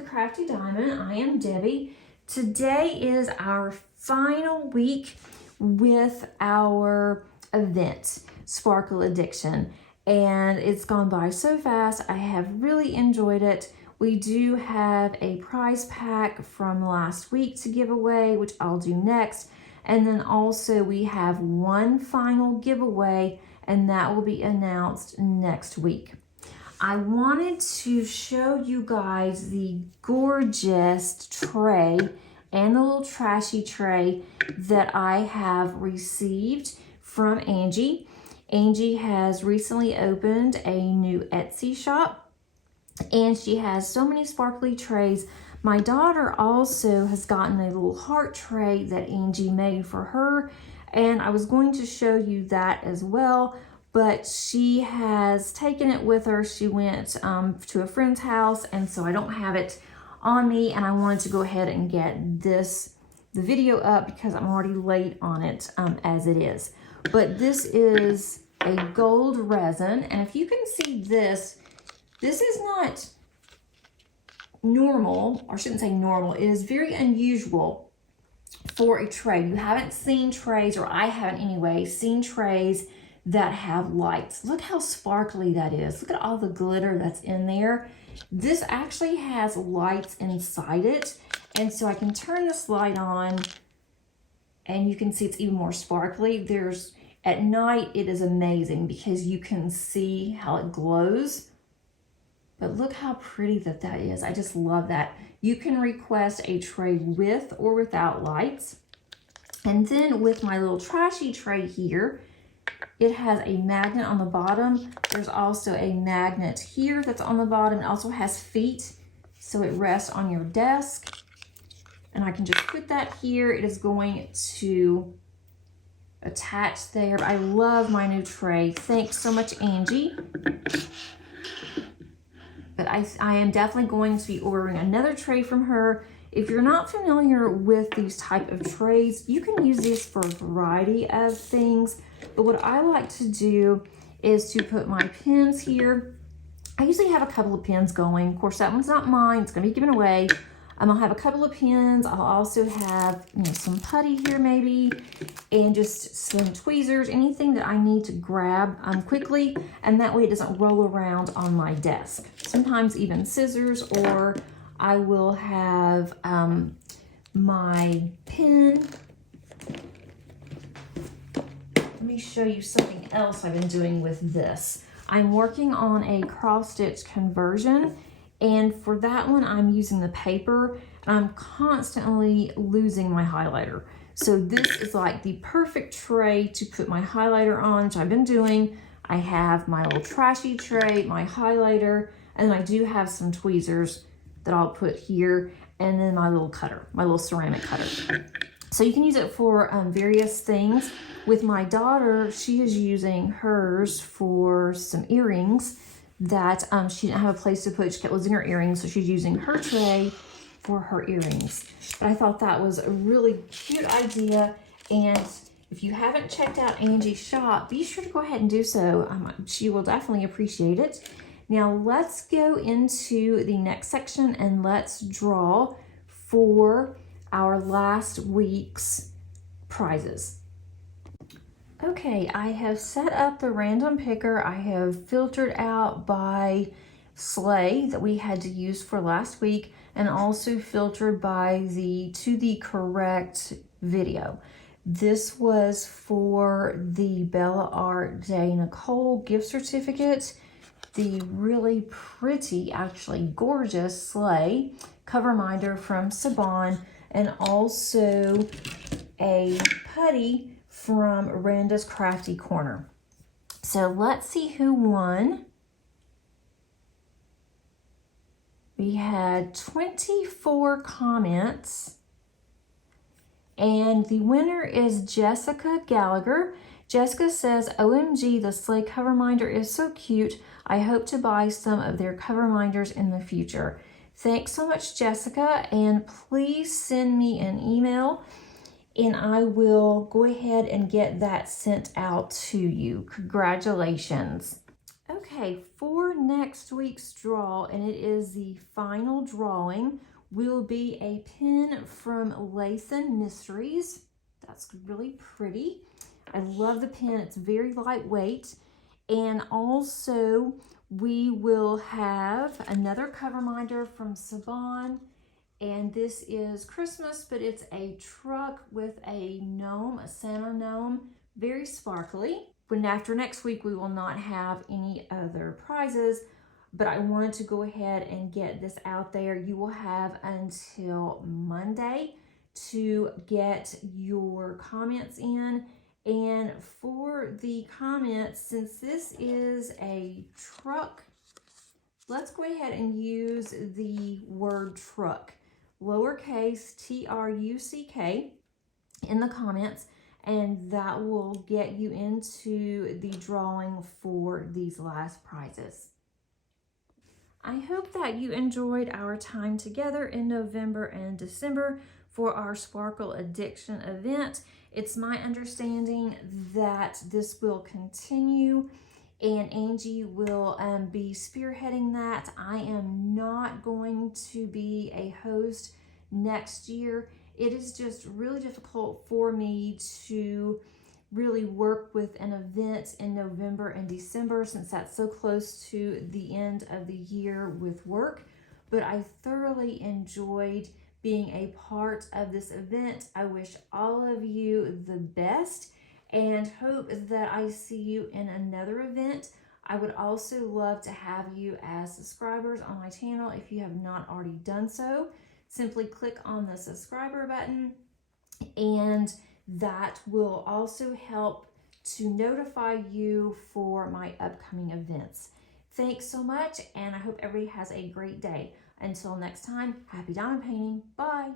to Crafty Diamond. I am Debbie. Today is our final week with our event, Sparkle Addiction, and it's gone by so fast. I have really enjoyed it. We do have a prize pack from last week to give away, which I'll do next. And then also we have one final giveaway, and that will be announced next week. I wanted to show you guys the gorgeous tray and the little trashy tray that I have received from Angie. Angie has recently opened a new Etsy shop, and she has so many sparkly trays. My daughter also has gotten a little heart tray that Angie made for her, and I was going to show you that as well, but she has taken it with her. She went to a friend's house, and so I don't have it on me, and I wanted to go ahead and get the video up because I'm already late on it as it is. But this is a gold resin, and if you can see this is not normal, or I shouldn't say normal, it is very unusual for a tray. You haven't seen trays, or I haven't anyway, seen trays that have lights. Look how sparkly that is. Look at all the glitter that's in there. This actually has lights inside it, and so I can turn this light on and you can see it's even more sparkly. At night it is amazing because you can see how it glows. But look how pretty that is. I just love that. You can request a tray with or without lights. And then with my little trashy tray here, it has a magnet on the bottom. There's also a magnet here that's on the bottom. It also has feet, so it rests on your desk. And I can just put that here. It is going to attach there. I love my new tray. Thanks so much, Angie. But I am definitely going to be ordering another tray from her. If you're not familiar with these type of trays, you can use these for a variety of things. But what I like to do is to put my pins here. I usually have a couple of pins going. Of course, that one's not mine. It's going to be given away. I'll have a couple of pins. I'll also have some putty here maybe, and just some tweezers, anything that I need to grab quickly, and that way it doesn't roll around on my desk. Sometimes even scissors, or I will have my pin. Let me show you something else I've been doing with this. I'm working on a cross stitch conversion, and for that one I'm using the paper, and I'm constantly losing my highlighter. So this is like the perfect tray to put my highlighter on, which I've been doing. I have my little trashy tray, my highlighter, and then I do have some tweezers that I'll put here, and then my little cutter, my little ceramic cutter. So you can use it for various things. With my daughter, she is using hers for some earrings that she didn't have a place to put. She kept losing her earrings, so she's using her tray for her earrings. But I thought that was a really cute idea, and if you haven't checked out Angie's shop, be sure to go ahead and do so. She will definitely appreciate it. Now let's go into the next section and let's draw for our last week's prizes. Okay, I have set up the random picker. I have filtered out by sleigh that we had to use for last week, and also filtered by the to the correct video. This was for the Bella Art Day Nicole gift certificate, the really pretty, actually gorgeous sleigh cover minder from Saban, and also a putty from Randa's Crafty Corner. So let's see who won. We had 24 comments, and the winner is Jessica Gallagher. Jessica says, OMG, the sleigh cover minder is so cute. I hope to buy some of their cover minders in the future. Thanks so much, Jessica, and please send me an email and I will go ahead and get that sent out to you. Congratulations. Okay, for next week's draw, and it is the final drawing, will be a pin from Layson Mysteries. That's really pretty. I love the pen. It's very lightweight. And also, we will have another cover minder from Saban. And this is Christmas, but it's a truck with a gnome, a Santa gnome, very sparkly. When after next week, we will not have any other prizes, but I wanted to go ahead and get this out there. You will have until Monday to get your comments in. And for the comments, since this is a truck, let's go ahead and use the word truck, lowercase truck in the comments, and that will get you into the drawing for these last prizes. I hope that you enjoyed our time together in November and December for our Sparkle Addiction event. It's my understanding that this will continue and Angie will be spearheading that. I am not going to be a host next year. It is just really difficult for me to really work with an event in November and December since that's so close to the end of the year with work. But I thoroughly enjoyed being a part of this event. I wish all of you the best and hope that I see you in another event. I would also love to have you as subscribers on my channel if you have not already done so. Simply click on the subscriber button, and that will also help to notify you for my upcoming events. Thanks so much, and I hope everybody has a great day. Until next time, happy diamond painting. Bye.